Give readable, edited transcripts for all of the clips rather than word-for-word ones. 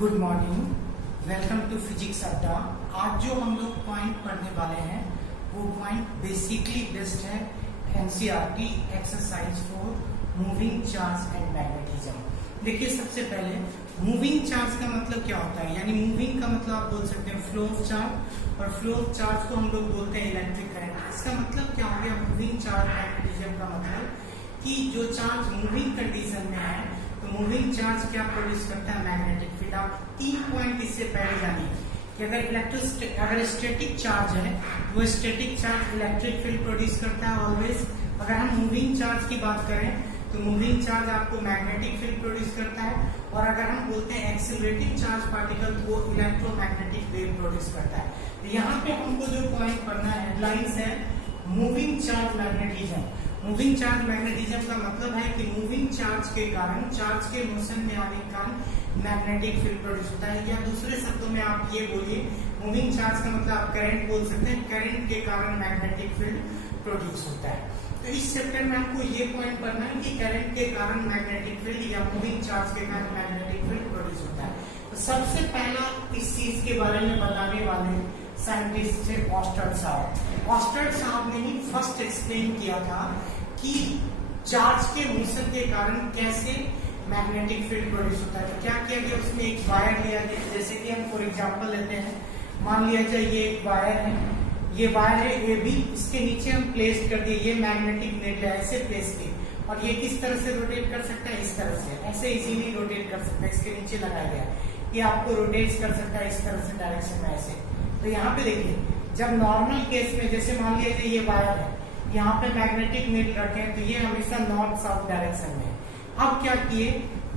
Good morning, welcome to physics Adda. आज जो हम लोग पॉइंट पढ़ने वाले हैं वो पॉइंट बेसिकली बेस्ड है NCERT exercise for moving charge and magnetism. देखिए, सबसे पहले मूविंग चार्ज का मतलब क्या होता है, यानी मूविंग का मतलब आप बोल सकते हैं फ्लो ऑफ चार्ज, और फ्लो ऑफ चार्ज को हम लोग बोलते हैं इलेक्ट्रिक करंट। इसका मतलब क्या हो गया मूविंग चार्ज मैग्नेटिज्म का मतलब कि जो चार्ज मूविंग कंडीशन में है तो मूविंग चार्ज क्या प्रोड्यूस करता है, मैग्नेटिक फील्ड। आप 3 पॉइंट इससे पहले जानिए कि अगर स्टैटिक चार्ज है वो static charge electric field produce करता है ऑलवेज। अगर हम मूविंग चार्ज की बात करें तो मूविंग चार्ज आपको मैग्नेटिक फील्ड प्रोड्यूस करता है, और अगर हम बोलते हैं एक्सिलरेटिंग चार्ज पार्टिकल तो वो इलेक्ट्रोमैग्नेटिक वेव प्रोड्यूस करता है। तो यहाँ पे हमको जो पॉइंट पढ़ना है, हेडलाइंस है moving charge magnetism. Moving charge magnetism का मतलब है कि मूविंग चार्ज के कारण, चार्ज के मोशन में आने के कारण मैग्नेटिक फील्ड प्रोड्यूस होता है। या दूसरे शब्दों में आप ये बोलिए, मूविंग चार्ज का मतलब आप करंट बोल सकते हैं, करंट के कारण मैग्नेटिक फील्ड प्रोड्यूस होता है। तो इस चैप्टर में आपको ये पॉइंट पढ़ना है कि करंट के कारण मैग्नेटिक फील्ड या मूविंग चार्ज के कारण मैग्नेटिक फील्ड प्रोड्यूस होता है। तो सबसे पहला इस चीज के बारे में बताने वाले साइंटिस्ट थे ऑस्टर्ड साहब। ऑस्टर्ड साहब ने ही फर्स्ट एक्सप्लेन किया था कि चार्ज के मोशन के कारण कैसे मैग्नेटिक फील्ड प्रोड्यूस होता है। तो क्या किया गया, उसमें एक वायर लिया गया। जैसे कि हम फॉर एग्जांपल लेते हैं, मान लिया जाए ये एक वायर है, ये वायर है ए बी, इसके नीचे हम प्लेस कर दिए ये मैग्नेटिक नीडल है, ऐसे प्लेस किए, और ये किस तरह से रोटेट कर सकता है, इस तरह से, ऐसे इजीली रोटेट कर सकता है। इसके नीचे लगाया गया, ये आपको रोटेट कर सकता है इस तरह से डायरेक्शन में ऐसे। तो यहाँ पे देखिए, जब नॉर्मल केस में जैसे मान लिया जाए ये वायर है, यहाँ पे मैग्नेटिक नीडल रखे हैं, तो ये हमेशा नॉर्थ साउथ डायरेक्शन में। अब क्या किए,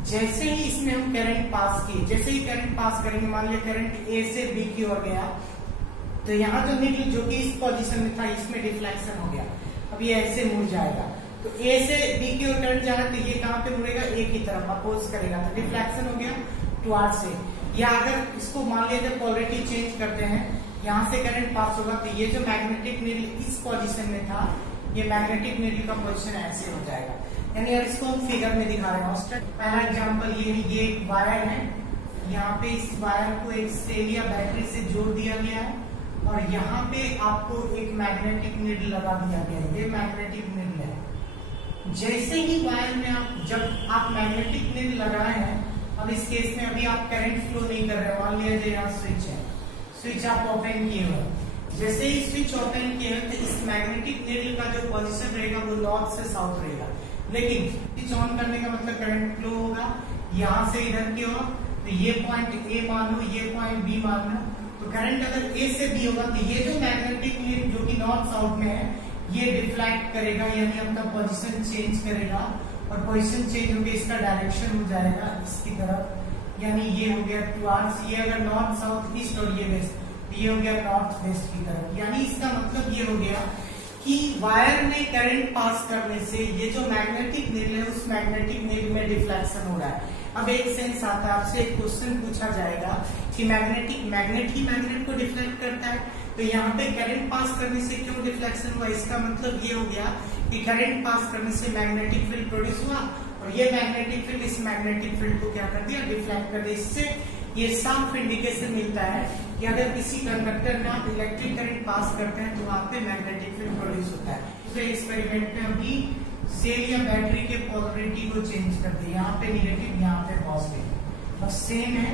जैसे ही इसमें हम करंट पास किए, जैसे ही करंट पास करेंगे, मान लिया करंट ए से बी की ओर गया, तो यहाँ जो नीडल जो कि इस पोजीशन में था इसमें डिफ्लेक्शन हो गया। अब ये ऐसे मुड़ जाएगा, तो ए से बी की ओर करंट जा रहा है तो ये कहाँ पे मुड़ेगा, ए की तरफ अपोज करेगा, तो डिफ्लेक्शन हो गया टुवर्ड से। या अगर इसको मान लिया जाए पोलरिटी चेंज करते हैं, यहाँ से करंट पास होगा तो ये जो मैग्नेटिक नीडल इस पोजीशन में था, ये मैग्नेटिक नीडल का पोजीशन ऐसे हो जाएगा। यानी यार इसको हम फिगर में दिखा रहे हैं। पहला एग्जांपल ये एक वायर है, यहाँ पे इस वायर को एक सेल या बैटरी से जोड़ दिया गया है, और यहाँ पे आपको एक मैग्नेटिक नीडल लगा दिया गया है, ये मैग्नेटिक नीडल है। जैसे ही वायर में जब आप मैग्नेटिक नीडल लगाए हैं, अब इस केस में अभी आप करंट फ्लो नहीं कर रहे, मान लिया जाए यहाँ स्विच है, स्विच आप ओपन किए हो, जैसे ही स्विच ओपन किए तो इस मैग्नेटिक नीडल का जो पोजीशन रहेगा वो नॉर्थ से साउथ रहेगा। लेकिन स्विच ऑन करने का मतलब करंट फ्लो होगा यहाँ से इधर की ओर, तो ये पॉइंट ए मान लो, ये पॉइंट बी मान लो, तो करंट अगर ए से बी होगा तो ये जो मैग्नेटिक नीडल जो कि नॉर्थ साउथ में है ये डिफ्लेक्ट करेगा, यानी अपना पोजीशन चेंज करेगा, और पोजीशन चेंज होकर इसका डायरेक्शन हो जाएगा इसकी तरफ, यानी ये हो गया टुवर्ड्स, ये अगर नॉर्थ साउथ ईस्ट और ये वेस्ट, ये हो गया नॉर्थ वेस्ट की तरफ। यानी इसका मतलब ये हो गया कि वायर में करंट पास करने से ये जो मैग्नेटिक नीडल है उस मैग्नेटिक नीडल में डिफ्लेक्शन हो रहा है। अब एक सेंस आता है, आपसे एक क्वेश्चन पूछा जाएगा कि मैग्नेट ही मैग्नेट को डिफ्लेक्ट करता है, तो यहाँ पे करंट पास करने से क्यों डिफ्लेक्शन हुआ। इसका मतलब ये हो गया कि करंट पास करने से मैग्नेटिक फील्ड प्रोड्यूस हुआ, और ये मैग्नेटिक फील्ड इस मैग्नेटिक फील्ड को क्या कर दिया, डिफ्लेक्ट कर दिया। इससे ये साफ इंडिकेशन मिलता है कि अगर किसी कंडक्टर में आप इलेक्ट्रिक करंट पास करते हैं तो वहां पे मैग्नेटिक फील्ड प्रोड्यूस होता है। दूसरे एक्सपेरिमेंट में अभी सेल या बैटरी के पोलरिटी को चेंज कर दिया, यहाँ पे निगेटिव, यहाँ पे पॉजिटिव, बस सेम है।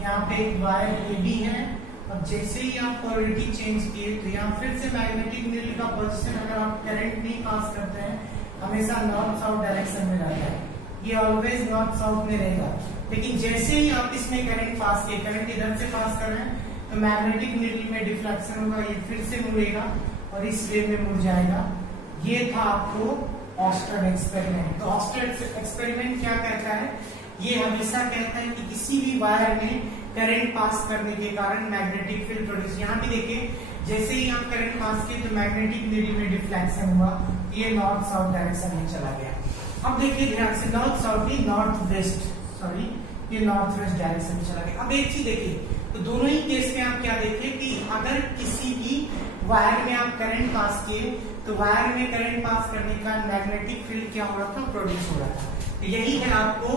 यहाँ पे एक वायर ए बी है, अब जैसे ही आप पोलरिटी चेंज किए तो यहाँ फिर से मैग्नेटिक नीडल का पोजीशन, अगर आप करंट नहीं पास करते हैं, हमेशा नॉर्थ साउथ डायरेक्शन में रहता है, ये ऑलवेज नॉर्थ साउथ में रहेगा। लेकिन जैसे ही आप इसमें करंट पास किए, करंट इधर से पास कर रहे हैं, तो मैग्नेटिक नीडल में डिफ्लेक्शन होगा, ये फिर से मुड़ेगा और इस वे में मुड़ जाएगा। ये था आपको ऑस्टर्ड एक्सपेरिमेंट। तो ऑस्टर्ड एक्सपेरिमेंट क्या कहता है, ये हमेशा कहता है कि किसी भी वायर में करंट पास करने के कारण मैग्नेटिक फील्ड प्रोड्यूस। यहाँ भी देखिए, जैसे ही आप करंट पास किए तो मैग्नेटिक नीडल में डिफ्लेक्शन हुआ, ये नॉर्थ साउथ डायरेक्शन में चला गया। अब देखिए ध्यान से, नॉर्थ साउथ नहीं, नॉर्थ वेस्ट, सॉरी, ये नॉर्थ वेस्ट डायरेक्शन में चला गया। अब एक चीज देखिए, तो दोनों ही केस में आप क्या देखिए कि अगर किसी भी वायर में आप करंट पास किए तो वायर में करंट पास करने का मैग्नेटिक फील्ड क्या हो रहा था, प्रोड्यूस हो रहा था। तो यही है आपको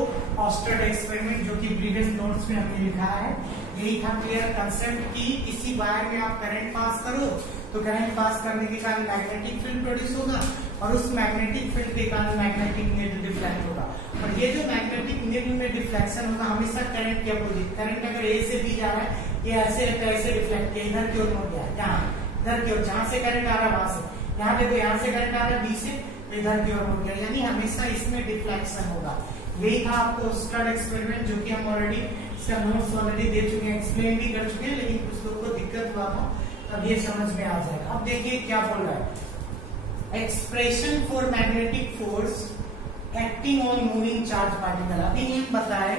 ऑस्टर्ड एक्सपेरिमेंट, जो कि प्रीवियस नोट्स में हमने लिखा है। यही था क्लियर कंसेप्ट कि किसी वायर में आप करंट पास करो तो करंट पास करने के कारण मैग्नेटिक फील्ड प्रोड्यूस होगा और उस मैग्नेटिक फील्ड के कारण मैग्नेटिक नीडल डिफ्लेक्ट होगा। और ये जो मैग्नेटिक नीडल में डिफ्लेक्शन होगा हमेशा करंट के अपोजिट। करंट अगर ए से बी जा रहा है, ये ऐसे ऐसे डिफ्लेक्ट किया, इधर की ओर मुड़ गया, यहाँ इधर की ओर, जहां से करंट आ रहा है वहां से, यहाँ देखो यहाँ से करंट आ रहा है बी से, तो इधर की ओर मुड़ गया, यानी हमेशा इसमें डिफ्लेक्शन होगा। यही था आपको ऑस्टर्ड एक्सपेरिमेंट, जो कि हम ऑलरेडी इसका नोट्स ऑलरेडी दे चुके हैं, एक्सप्लेन भी कर चुके हैं, लेकिन कुछ लोगों को दिक्कत हुआ था, अब ये समझ में आ जाएगा। अब देखिए क्या बोल रहा है, expression for magnetic force acting on moving charge particle. अभी ये बताया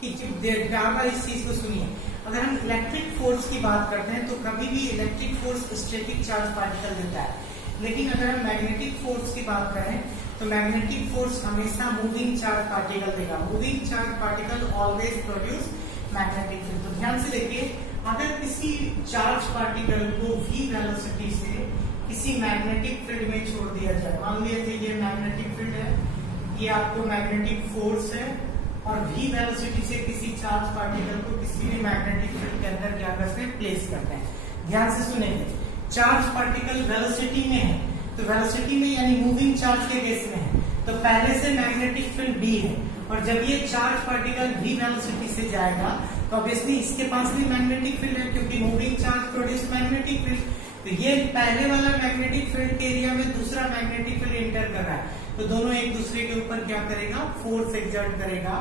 कि ज्यादा इस चीज को सुनिए, अगर हम इलेक्ट्रिक फोर्स की बात करते हैं तो कभी भी electric force static charge particle देता है, लेकिन अगर हम मैग्नेटिक फोर्स की बात करें तो मैग्नेटिक फोर्स हमेशा मूविंग चार्ज पार्टिकल देगा। Moving charge particle always produce magnetic field. तो ध्यान से देखिए, अगर किसी चार्ज पार्टिकल को v वेलोसिटी से किसी मैग्नेटिक फील्ड में छोड़ दिया जाए, मान लीजिए ये मैग्नेटिक फील्ड है, ये आपको मैग्नेटिक फोर्स है, और v वेलोसिटी से किसी चार्ज पार्टिकल को किसी भी मैग्नेटिक फील्ड के अंदर क्या करते हैं, प्लेस करते हैं। ध्यान से सुनेंगे, चार्ज पार्टिकल वेलोसिटी में है, तो वेलोसिटी में यानी मूविंग चार्ज के केस में है, तो पहले से मैग्नेटिक फील्ड b है, और जब ये चार्ज पार्टिकल v वेलोसिटी से जाएगा तो ऑब्वियसली इसके पास भी मैग्नेटिक फील्ड है, क्योंकि moving charge produce magnetic field. तो ये पहले वाला मैग्नेटिक फील्ड के एरिया में दूसरा मैग्नेटिक फील्ड एंटर कर रहा है, तो दोनों एक दूसरे के ऊपर क्या करेगा, फोर्स एक्सर्ट करेगा।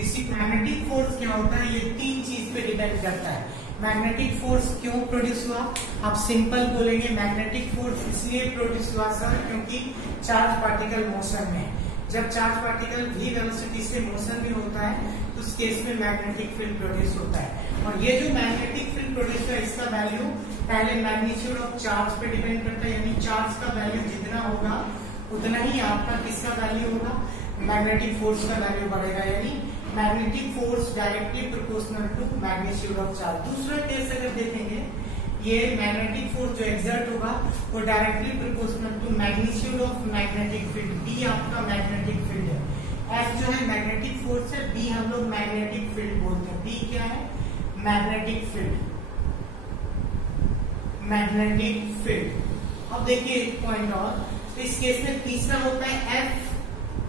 इसी मैग्नेटिक फोर्स क्या होता है, ये तीन चीज पे डिपेंड करता है। मैग्नेटिक फोर्स क्यों प्रोड्यूस हुआ, आप सिंपल बोलेंगे मैग्नेटिक फोर्स इसलिए प्रोड्यूस हुआ सर क्योंकि चार्ज पार्टिकल मोशन में है। जब चार्ज पार्टिकल v वेलोसिटी से मोशन में होता है तो उस केस में मैग्नेटिक फील्ड प्रोड्यूस होता है। और ये जो मैग्नेटिक फील्ड प्रोड्यूस है इसका वैल्यू पहले मैग्नीट्यूड ऑफ चार्ज पे डिपेंड करता है, यानी चार्ज का वैल्यू जितना होगा उतना ही आपका किसका वैल्यू होगा, मैग्नेटिक फोर्स का वैल्यू बढ़ेगा, यानी magnetic force directly proportional to magnitude of charge. दूसरा केस अगर देखेंगे, ये मैग्नेटिक फोर्स जो एक्सर्ट होगा वो directly proportional to magnitude of magnetic field. B आपका मैग्नेटिक फील्ड है, एफ जो है मैग्नेटिक फोर्स है, बी हम लोग मैग्नेटिक फील्ड बोलते हैं। बी क्या है, मैग्नेटिक फील्ड, मैग्नेटिक फील्ड। अब देखिए एक पॉइंट और, तो इस केस में तीसरा होता है एफ,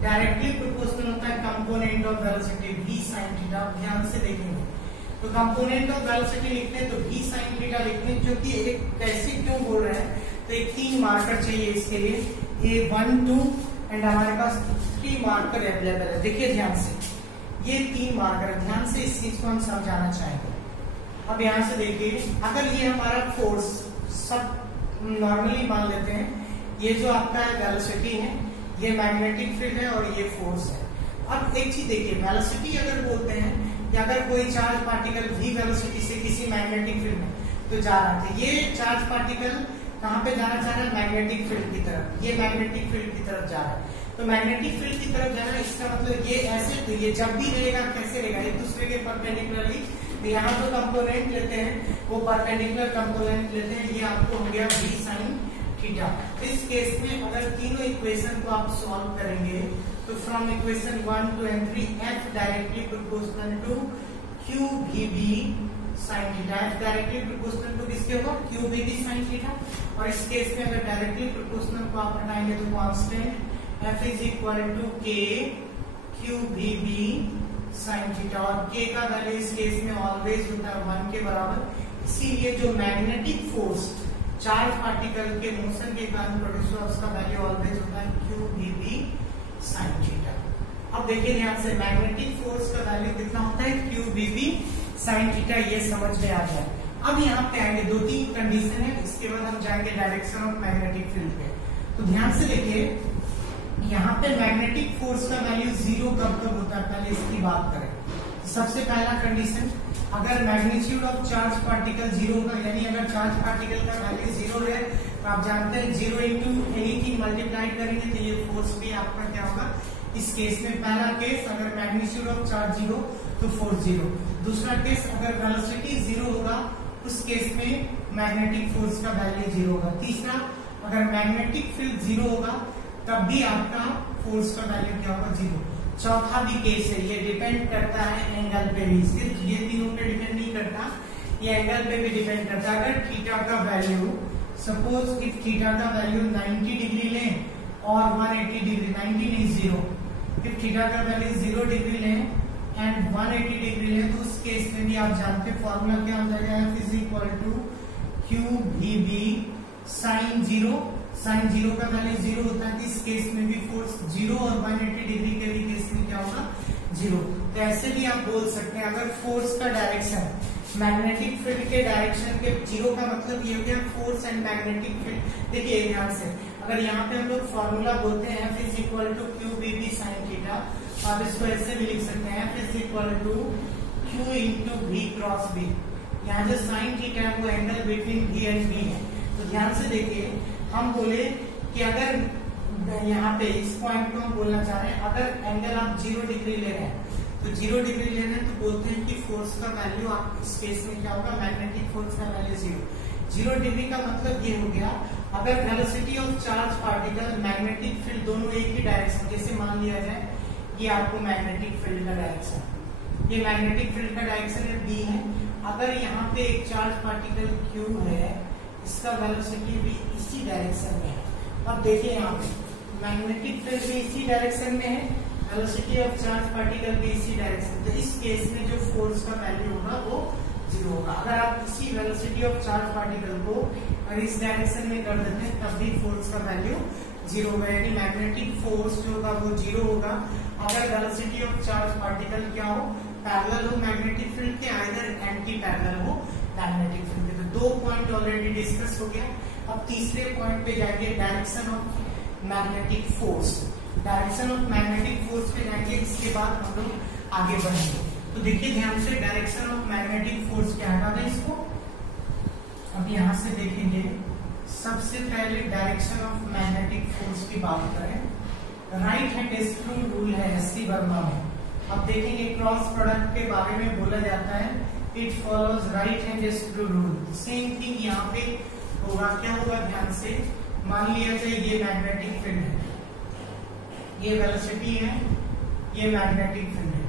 डायरेक्टली प्रोपोर्शनल होता है component of velocity v sin theta. ध्यान से देखेंगे तो कंपोनेंट ऑफ वेलोसिटी लिखते हैं तो v sin थीटा लिखते हैं, जो कि एक कैसे क्यों बोल रहे हैं, तो एक 3 मार्कर चाहिए इसके लिए, ये 1 2 एंड हमारे पास 3 मार्कर अवेलेबल है। देखिए ध्यान से, ये 3 मार्कर है, ध्यान से इस चीज को हम समझाना चाहेंगे। अब यहाँ से देखिए, अगर ये हमारा फोर्स सब नॉर्मली मान लेते हैं, ये जो आपका वेलोसिटी है, ये मैग्नेटिक फील्ड है और ये फोर्स है। अब एक चीज देखिए, वेलोसिटी अगर बोलते हैं कि अगर कोई चार्ज पार्टिकल v वेलोसिटी से किसी मैग्नेटिक फील्ड में तो जा रहा था, ये चार्ज पार्टिकल कहाँ पे जाना चाह रहा है, मैग्नेटिक फील्ड की तरफ, ये मैग्नेटिक फील्ड की तरफ जा रहा है। तो मैग्नेटिक फील्ड की तरफ जाना, इसका मतलब ये ऐसे, तो ये जब भी रहेगा कैसे रहेगा, एक दूसरे के परपेंडिकुलरली। तो यहाँ जो कंपोनेंट लेते हैं वो परपेंडिकुलर कंपोनेंट लेते हैं, ये आपको हो गया v sin थीटा। इस केस में अगर तीनों इक्वेशन को आप सॉल्व करेंगे तो from equation 1 2 and 3 f directly proportional to q v b sin theta. f directly proportional to किसके होगा, q v b sin theta. और इस केस में अगर डायरेक्टली प्रोपोर्शनल को आप हटाएंगे तो constant f is equal to k q v b sin theta, और k का वैल्यू इस केस में ऑलवेज होता है 1 के बराबर। इसीलिए जो मैग्नेटिक फोर्स चार्ज पार्टिकल के मोशन के कारण प्रोड्यूस हुआ उसका वैल्यू ऑलवेज होता है q v b sin theta. अब देखिए ध्यान से, मैग्नेटिक फोर्स का वैल्यू कितना होता है, q v b sin theta, ये समझ में आ जाए। अब यहाँ पे आएंगे 2-3 कंडीशन है, इसके बाद हम जाएंगे डायरेक्शन ऑफ मैग्नेटिक फील्ड पे। तो ध्यान से देखिए, यहाँ पे मैग्नेटिक फोर्स का वैल्यू 0 कब कब होता है, पहले इसकी बात करें। सबसे पहला कंडीशन, अगर मैग्नीट्यूड ऑफ चार्ज पार्टिकल 0 होगा, यानी अगर चार्ज पार्टिकल का वैल्यू 0 है तो आप जानते हैं 0 इंटू एनीथिंग मल्टीप्लाई करेंगे तो ये फोर्स भी आपका क्या होगा। इस केस में पहला केस, अगर मैग्नीट्यूड ऑफ चार्ज 0 तो फोर्स 0। दूसरा केस, अगर वेलोसिटी 0 होगा उस केस में मैग्नेटिक फोर्स का वैल्यू 0 होगा। तीसरा, अगर मैग्नेटिक फील्ड 0 होगा तब भी आपका फोर्स का वैल्यू क्या होगा, 0। चौथा भी केस है, ये डिपेंड करता है एंगल पे भी, सिर्फ ये तीनों पे डिपेंड नहीं करता, ये एंगल पे भी डिपेंड करता है। अगर थीटा का वैल्यू, सपोज इफ थीटा का वैल्यू 90 डिग्री लें और 180 डिग्री, 90 नहीं 0, इफ थीटा का वैल्यू 0 डिग्री लें एंड 180 डिग्री लें, तो उस केस में भी आप जानते हैं फॉर्मूला क्या हो जाएगा, F is equal to QVB sine 0, sine 0 का वैल्यू 0 होता है, इस केस में भी फोर्स 0 और 180 डिग्री के भी केस में क्या होगा 0। तो ऐसे भी आप बोल सकते हैं, अगर फोर्स का डायरेक्शन मैग्नेटिक फील्ड के डायरेक्शन के 0 का मतलब ये हो गया फोर्स एंड मैग्नेटिक फील्ड। देखिए ध्यान से, अगर यहाँ पे हम लोग फॉर्मूला बोलते हैं F is equal to QVB sine theta, आप इसको ऐसे भी लिख सकते हैं F is equal to Q into V cross B। यहाँ जो साइन थीटा है वो angle between V and B है। तो ध्यान से देखिए, हम बोले कि अगर यहाँ पे इस पॉइंट को हम बोलना चाह रहे हैं, अगर एंगल आप 0 डिग्री ले रहे हैं, तो 0 डिग्री ले रहे हैं तो बोलते हैं कि फोर्स का वैल्यू आप इस केस में क्या होगा, मैग्नेटिक फोर्स का वैल्यू 0 डिग्री का मतलब ये हो गया, अगर velocity of charge particle magnetic field दोनों एक ही डायरेक्शन, जैसे मान लिया जाए ये आपको मैग्नेटिक फील्ड का डायरेक्शन, ये मैग्नेटिक फील्ड का डायरेक्शन B है, अगर यहाँ पे एक चार्ज पार्टिकल Q है, इसका वेलोसिटी भी इसी डायरेक्शन में है। अब देखिए यहाँ पे मैग्नेटिक फील्ड भी इसी डायरेक्शन में है, वेलोसिटी ऑफ चार्ज पार्टिकल भी इसी डायरेक्शन, तो इस केस में जो फोर्स का वैल्यू होगा वो 0 होगा। अगर आप इसी वेलोसिटी ऑफ चार्ज पार्टिकल को अगर इस डायरेक्शन में कर देते हैं तब भी फोर्स का वैल्यू 0 होगा, यानी मैग्नेटिक फोर्स जो होगा वो 0 होगा अगर वेलोसिटी ऑफ चार्ज पार्टिकल क्या हो, पैरेलल हो मैग्नेटिक फील्ड के, आइदर एंटी पैरेलल हो मैग्नेटिक फील्ड के। तो 2 पॉइंट ऑलरेडी डिस्कस हो गया। अब तीसरे पॉइंट पे जाएंगे, direction of magnetic force. Direction of magnetic force पे जाएंगे, इसके बाद हम लोग आगे बढ़ेंगे। तो देखिए ध्यान से, डायरेक्शन ऑफ मैग्नेटिक फोर्स क्या है इसको, अब यहाँ से देखेंगे। सबसे पहले डायरेक्शन ऑफ मैग्नेटिक फोर्स की बात करें, राइट हैंड स्क्रू रूल है एससी वर्मा में। अब देखेंगे क्रॉस प्रोडक्ट के बारे में बोला जाता है, it follows right hand screw rule. Same thing यहाँ पे होगा, क्या होगा ध्यान से, मान लिया जाए ये मैग्नेटिक फील्ड है, ये वेलोसिटी है, ये मैग्नेटिक फील्ड है,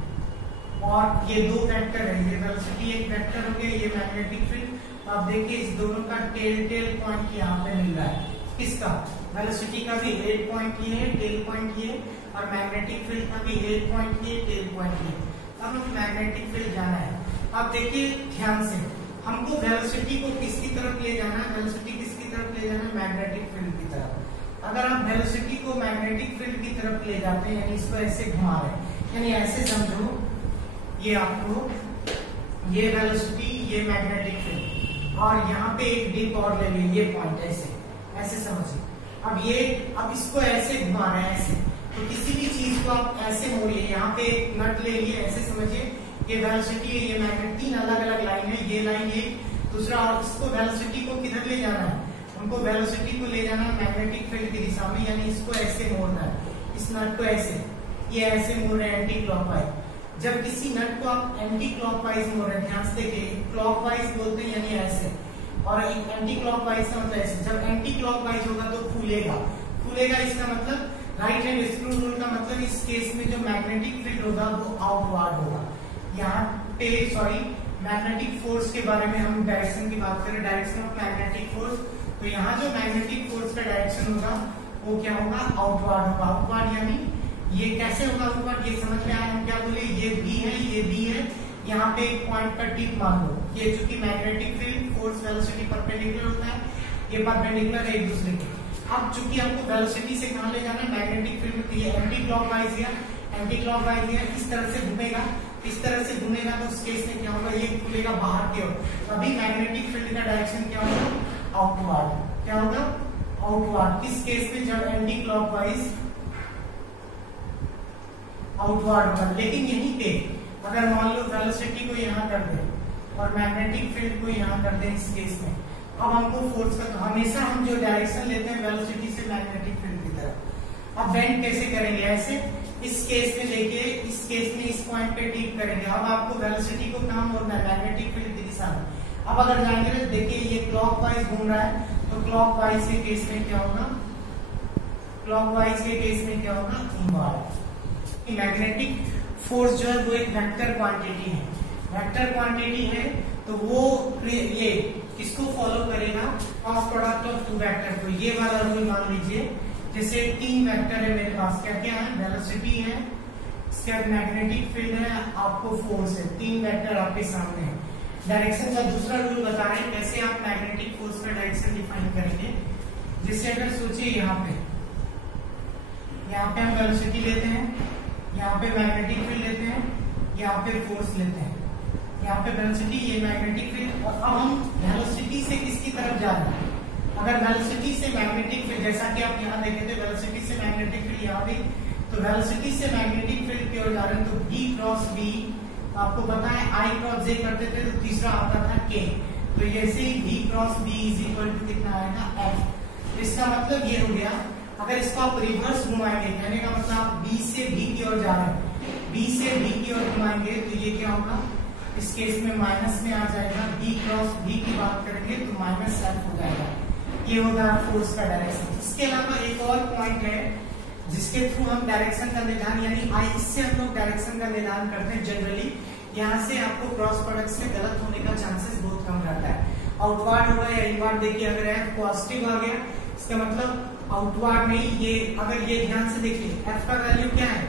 और ये 2 वेक्टर है, ये वेलोसिटी एक वेक्टर हो गया, ये मैग्नेटिक फील्ड। आप देखिए इस दोनों का टेल पॉइंट यहाँ पे मिल रहा है, किसका, वेलोसिटी का भी हेड पॉइंट ये है, टेल पॉइंट ये, और मैग्नेटिक फील्ड का भी हेड पॉइंट ये, टेल पॉइंट ये। अब हमें मैग्नेटिक फील्ड जाना है। अब देखिए ध्यान से, हमको वेलोसिटी को किसकी तरफ ले जाना है, वेलोसिटी किसकी तरफ ले जाना है, मैग्नेटिक फील्ड की तरफ। अगर आप वेलोसिटी को मैग्नेटिक फील्ड की तरफ ले जाते हैं, यानी इसको ऐसे घुमा रहे हैं, यानी ऐसे समझो, ये आपको ये वेलोसिटी, ये मैग्नेटिक फील्ड, और यहाँ पे एक डिप और ले लीजिए, ये पॉइंट ऐसे ऐसे समझिए। अब इसको ऐसे घुमा रहे हैं, ऐसे, तो किसी भी चीज को आप ऐसे मोड़िए, यहाँ पे एक नट ले लिए, ऐसे समझिए, ये वेलोसिटी है, ये मैग्नेट, 3 अलग अलग लाइन है, ये लाइन ये दूसरा, और इसको वेलोसिटी को किधर ले जाना है, उनको वेलोसिटी को ले जाना है मैग्नेटिक फील्ड की दिशा में, यानी इसको ऐसे मोड़ना है, इस नट को ऐसे, ये ऐसे मोड़ रहे हैं एंटी क्लॉकवाइज। जब किसी नट को आप एंटी क्लॉकवाइज मोड़ रहे हैं, ध्यान से देखिए, क्लॉकवाइज बोलते हैं यानी ऐसे, और एंटी क्लॉकवाइज का मतलब ऐसे। जब एंटी क्लॉकवाइज होगा तो खुलेगा, खुलेगा इसका मतलब राइट हैंड स्क्रू रूल का मतलब इस केस में जो मैग्नेटिक फील्ड होगा वो आउटवर्ड होगा। यहाँ पे सॉरी, मैग्नेटिक फोर्स के बारे में हम डायरेक्शन की बात करें, डायरेक्शन ऑफ मैग्नेटिक फोर्स, तो यहाँ जो मैग्नेटिक फोर्स का डायरेक्शन होगा वो क्या होगा, आउटवर्ड होगा। आउटवर्ड यानी ये कैसे होगा आउटवर्ड, ये समझ में आया, हम क्या बोले, ये B है, ये B है, यहाँ पे एक पॉइंट पर टिप मान लो, ये चूंकि magnetic field force velocity perpendicular होता है, ये परपेंडिकुलर है एक दूसरे के। अब चूंकि आपको वेलोसिटी से कहां ले जाना है, मैग्नेटिक फील्ड में, ये एंटी क्लॉकवाइज गया, एंटी क्लॉकवाइज गया, इस तरह से घूमेगा, इस तरह से घूमेगा, तो उस केस में क्या होगा, ये खुलेगा बाहर की ओर, अभी मैग्नेटिक फील्ड का डायरेक्शन क्या होगा, आउटवर्ड। क्या होगा, आउटवर्ड। किस केस में, जब एंटी क्लॉकवाइज आउटवर्ड होगा। लेकिन यहीं पे अगर मान लो वेलोसिटी को यहाँ कर दे और मैग्नेटिक फील्ड को यहाँ कर दे, इस केस में अब हमको फोर्स का, हमेशा हम जो डायरेक्शन लेते हैं वेलोसिटी से मैग्नेटिक फील्ड की तरफ। अब बेंड कैसे करेंगे, ऐसे, इस केस में देखिए, इस केस में इस पॉइंट पे टिप करेंगे। अब आपको वेलोसिटी को कहाँ मोड़ना है, मैग्नेटिक फील्ड की दिशा में। अब अगर जाएंगे तो देखिए ये क्लॉकवाइज घूम रहा है, तो क्लॉकवाइज के केस में क्या होगा, क्लॉकवाइज के केस में क्या होगा, इनवर्ड। मैग्नेटिक फोर्स जो है वो एक वेक्टर क्वांटिटी है, वेक्टर क्वांटिटी है, तो वो ये किसको फॉलो करेगा, cross product of two vector को। ये वाला रूल मान लीजिए, जैसे 3 वेक्टर है मेरे पास, क्या क्या है, वेलोसिटी है, इसके बाद मैग्नेटिक फील्ड है, आपको फोर्स है, 3 वेक्टर आपके सामने है। डायरेक्शन का दूसरा रूल बता रहे हैं कैसे आप मैग्नेटिक फोर्स का डायरेक्शन डिफाइन करेंगे। जैसे अगर सोचिए यहाँ पे हम वेलोसिटी लेते हैं, यहाँ पे मैग्नेटिक फील्ड लेते हैं, यहाँ पे फोर्स लेते हैं, यहाँ पे वेलोसिटी, ये मैग्नेटिक फील्ड, और अब हम वेलोसिटी से किसकी तरफ जा रहे हैं। अगर वेलोसिटी से मैग्नेटिक फील्ड, जैसा कि आप यहाँ देखे थे, वेलोसिटी से मैग्नेटिक फील्ड यहाँ भी, तो वेलोसिटी से मैग्नेटिक फील्ड की ओर जा रहे हैं, तो B क्रॉस B, आपको पता है I क्रॉस J करते थे तो तीसरा आता था K, तो जैसे ही B cross B is equal to कितना आएगा, F। इसका मतलब ये हो गया, अगर इसको आप रिवर्स घुमाएंगे, कहने का मतलब आप B से B की ओर जा रहे हैं, B से B की ओर घुमाएंगे तो ये क्या होगा, इस केस में माइनस में आ जाएगा, B क्रॉस B की बात करेंगे तो माइनस F हो जाएगा। ये होगा फोर्स का डायरेक्शन। इसके अलावा एक और पॉइंट है जिसके थ्रू हम डायरेक्शन का निदान, यानी आई, इससे हम लोग डायरेक्शन का निदान करते हैं जनरली। यहाँ से आपको क्रॉस प्रोडक्ट से गलत होने का चांसेस बहुत कम रहता है। आउटवार्ड होगा या इनवार्ड, देखिए अगर F पॉजिटिव आ गया इसका मतलब आउटवार्ड नहीं, ये अगर ये ध्यान से देखिए F का वैल्यू क्या है,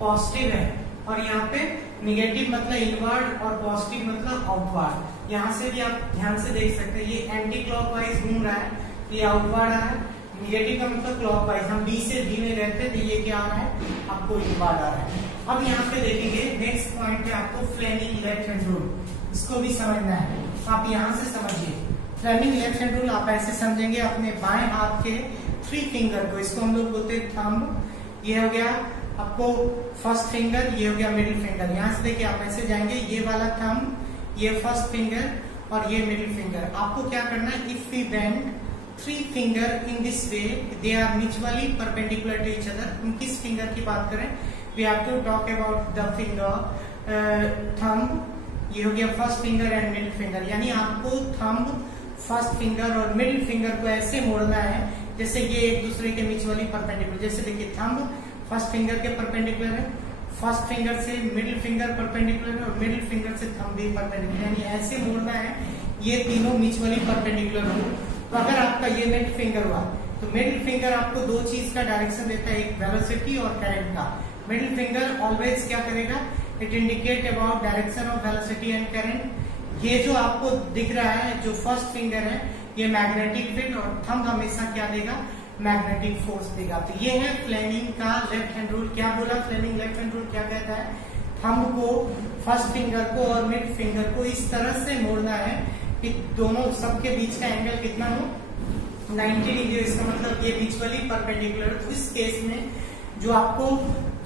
पॉजिटिव है, और यहाँ पे निगेटिव मतलब इनवर्ड और पॉजिटिव मतलब आउटवर्ड। यहाँ से भी आप ध्यान से देख सकते हैं, ये एंटी क्लॉकवाइज घूम रहा है, तो ये आउटवर्ड आ रहा है, निगेटिव का मतलब क्लॉकवाइज, हम B से D में रहते तो ये क्या आ रहा है, आपको इनवर्ड आ रहा है। अब यहाँ पे देखेंगे नेक्स्ट पॉइंट है आपको फ्लेमिंग लेफ्ट हैंड रूल, इसको भी समझना है, तो आप यहाँ से समझिए। फ्लेमिंग लेफ्ट हैंड रूल आप ऐसे समझेंगे, अपने बाएं हाथ के 3 फिंगर को, इसको हम लोग बोलते हैं थंब, ये हो गया आपको फर्स्ट फिंगर, ये हो गया मिडिल फिंगर। यहाँ से देखिए आप ऐसे जाएंगे, ये वाला थंब, ये फर्स्ट फिंगर और ये मिडिल फिंगर। आपको क्या करना है, if we bend 3 finger in this way, they are mutually perpendicular to each other. हम किस फिंगर की बात करें, we have to talk about the finger thumb, ये हो गया first finger and middle finger. यानी आपको थंब, फर्स्ट फिंगर और मिडिल फिंगर को ऐसे मोड़ना है जैसे ये एक दूसरे के म्यूचुअली परपेंडिकुलर। जैसे देखिए थंब फर्स्ट फिंगर के परपेंडिकुलर है, फर्स्ट फिंगर से मिडिल फिंगर परपेंडिकुलर है, और मिडिल फिंगर से थंब भी परपेंडिकुलर, यानी ऐसे मोड़ना है ये तीनों म्यूचुअली परपेंडिकुलर हो। तो अगर आपका ये मिडिल फिंगर हुआ तो मिडिल फिंगर आपको 2 चीज का डायरेक्शन देता है, एक वेलोसिटी और करंट का। मिडिल फिंगर ऑलवेज क्या करेगा, it indicate about direction of velocity and current. ये जो आपको दिख रहा है जो फर्स्ट फिंगर है ये मैग्नेटिक फील्ड, और थंब हमेशा क्या देगा, मैग्नेटिक फोर्स देगा। तो ये है फ्लेमिंग का लेफ्ट हैंड रूल। क्या बोला फ्लेमिंग लेफ्ट हैंड रूल, क्या कहता है, थंब को, फर्स्ट फिंगर को और मिड फिंगर को इस तरह से मोड़ना है कि दोनों सबके बीच का एंगल कितना हो, 90 डिग्री। इसका मतलब ये म्यूचुअली परपेंडिकुलर। तो इस केस में जो आपको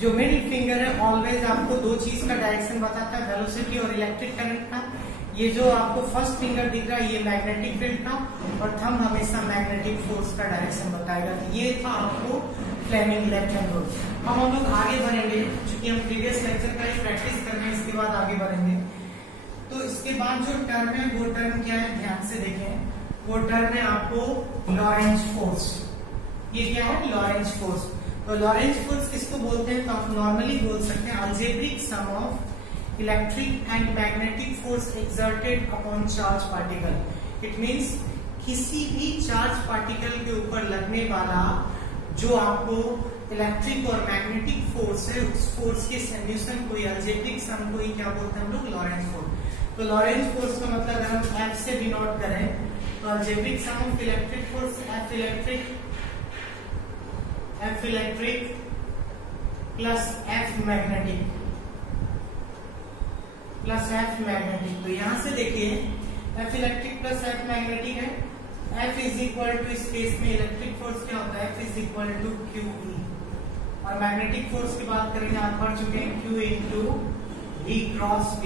जो मिडिल फिंगर है ऑलवेज आपको 2 चीज का डायरेक्शन बताता है, वेलोसिटी और इलेक्ट्रिक करंट का। ये जो आपको फर्स्ट फिंगर दिख रहा है ये मैग्नेटिक फील्ड का, और थंब हमेशा मैग्नेटिक फोर्स का डायरेक्शन बताएगा। तो ये था आपको फ्लेमिंग लेफ्ट हैंड रूल। अब हम लोग आगे बढ़ेंगे, क्योंकि हम प्रीवियस लेक्चर का ही प्रैक्टिस कर रहे हैं, इसके बाद आगे बढ़ेंगे। तो इसके बाद जो टर्म है वो टर्म क्या है, ध्यान से देखें, वो टर्म है आपको लॉरेंज फोर्स। ये क्या है, लॉरेंज फोर्स। तो लॉरेंज फोर्स किसको बोलते हैं, तो आप नॉर्मली बोल सकते हैं algebraic sum of electric and magnetic force exerted upon charge particle. It means किसी भी चार्ज पार्टिकल के ऊपर लगने वाला जो आपको इलेक्ट्रिक और मैग्नेटिक फोर्स है, उस फोर्स के सॉल्यूशन को, अलजेब्रिक सम को ही क्या बोलते हैं हम लोग, लॉरेंज फोर्स। तो लॉरेंज फोर्स का मतलब अगर हम F से डिनोट करें तो algebraic sum of electric force F electric plus F magnetic plus F magnetic. तो यहां से देखिए F electric plus F magnetic है, F इज इक्वल टू, इस केस में इलेक्ट्रिक फोर्स क्या होता है, F is equal to QE, और मैग्नेटिक फोर्स की बात करेंगे, आप पढ़ चुके हैं Q into V cross V।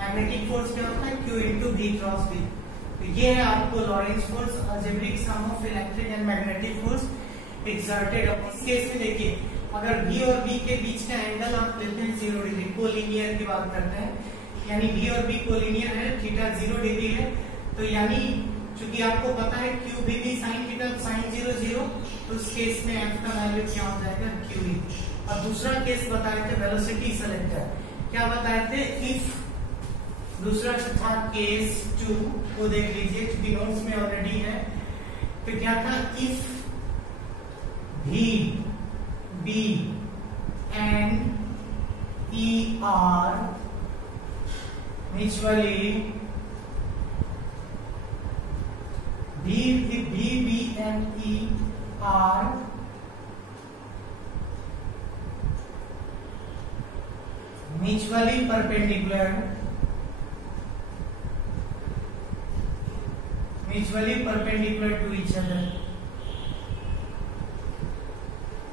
Magnetic force क्या होता है, Q into V cross V। तो ये है आपको Lorentz force, algebraic sum of electric and magnetic force exerted upon. इस केस में देखिए अगर V और B के बीच का एंगल आप लेते हैं 0 डिग्री, कोलिनियर की बात करते हैं, यानी V और B कोलिनियर है, थीटा 0 डिग्री है, तो यानी चूंकि आपको पता है QB भी साइन थीटा साइन 0 0, तो उस केस में F का वैल्यू क्या हो जाएगा, QE। और दूसरा केस बताए थे वेलोसिटी सेलेक्टर, क्या बताए थे, इफ, दूसरा था केस 2 को देख लीजिए क्योंकि नोट्स में ऑलरेडी है। तो क्या था, if V, B and E are mutually, if B, B and E are mutually perpendicular to each other,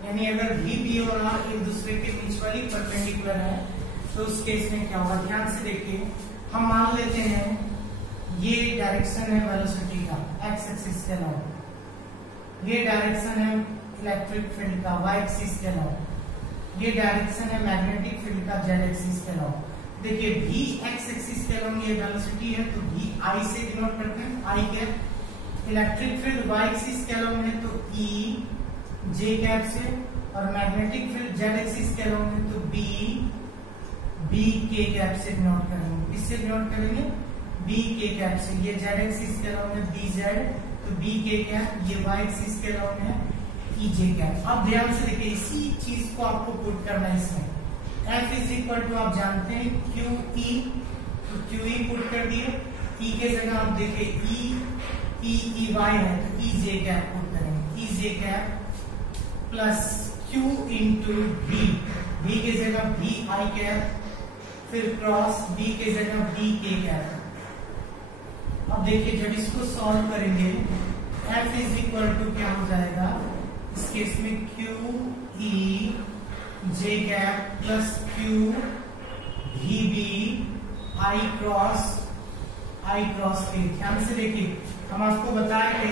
यानी अगर V, B और R एक दूसरे के म्यूचुअली परपेंडिकुलर है तो उस केस में क्या होगा, ध्यान से देखिए। हम मान लेते हैं ये डायरेक्शन है वेलोसिटी का एक्स एक्सिस के अलावा, ये डायरेक्शन है इलेक्ट्रिक फील्ड का वाई एक्सिस के अलावा, ये डायरेक्शन है मैग्नेटिक फील्ड का जेड एक्सिस के अलावा। देखिए V एक्स एक्सिस के अलावा ये वेलोसिटी है तो V I से डिनोट करते हैं, I cap. Electric field Y axis के अलावा है तो E J कैप से, और मैग्नेटिक फील्ड जेड एक्सिस के अलावा है तो B K कैप से डिनोट करेंगे। किससे डिनोट करेंगे, B K कैप से। ये जेड एक्सिस के अलावा है B Z तो B K कैप, ये वाई एक्सिस के अलावा है E J कैप। अब ध्यान से देखिए इसी चीज को आपको पुट करना है इसमें। F इज इक्वल टू आप जानते हैं QE, तो QE पुट कर दिए, E के जगह आप देखिए E Y है तो E J कैप पुट करेंगे, E J cap plus Q into V के जगह V I कैप, फिर क्रॉस B के जगह B K कैप। अब देखिए जब इसको सॉल्व करेंगे F इज इक्वल टू क्या हो जाएगा, इस केस में Q E J cap plus Q V B I cross K। ध्यान से देखिए हम आपको बताए थे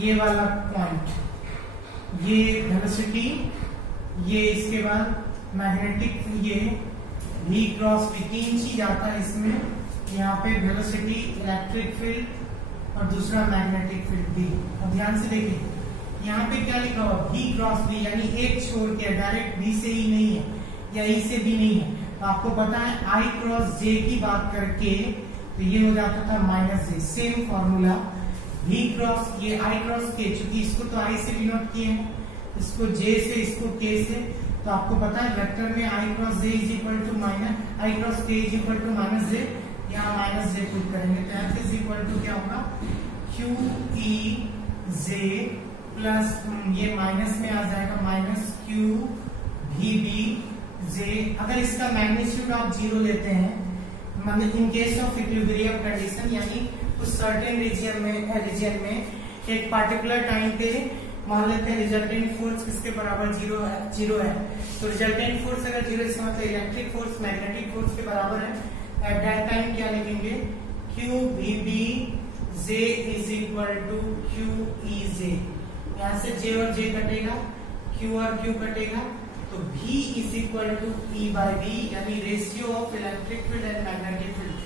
ये वाला पॉइंट, ये वेलोसिटी, ये इसके बाद मैग्नेटिक, ये V क्रॉस V, तीन चीज आता है इसमें। यहाँ पे वेलोसिटी, इलेक्ट्रिक फील्ड और दूसरा मैग्नेटिक फील्ड भी। अब ध्यान से देखिए यहाँ पे क्या लिखा हुआ, V क्रॉस V, यानी एक छोड़ के डायरेक्ट V से ही नहीं है या E से भी नहीं है। तो आपको पता है I क्रॉस J की बात करके तो ये हो जाता था minus J, same formula V cross, ये I क्रॉस K, चूंकि इसको तो I से डिनोट किए हैं, इसको J से, इसको K से, तो आपको पता है वेक्टर में I cross J is equal to minus, I cross K is equal to minus J, यहाँ माइनस J पुट करेंगे तो F इज इक्वल टू क्या होगा, Q E J प्लस ये माइनस में आ जाएगा minus Q V B J। अगर इसका मैग्नीट्यूड आप 0 लेते हैं, मतलब इन केस ऑफ इक्विलिब्रियम कंडीशन, यानी उस सर्टेन रीजन में एक पार्टिकुलर टाइम पे मान लेते हैं रिजल्टेंट फोर्स किसके बराबर 0 है, तो रिजल्टेंट फोर्स अगर 0 इसका मतलब इलेक्ट्रिक फोर्स मैग्नेटिक फोर्स के बराबर है। एट दैट टाइम क्या लिखेंगे, Q V B J is equal to Q E J, यहाँ से J और J कटेगा, Q और Q कटेगा, तो V is equal to E by V, यानी ratio of electric field and magnetic field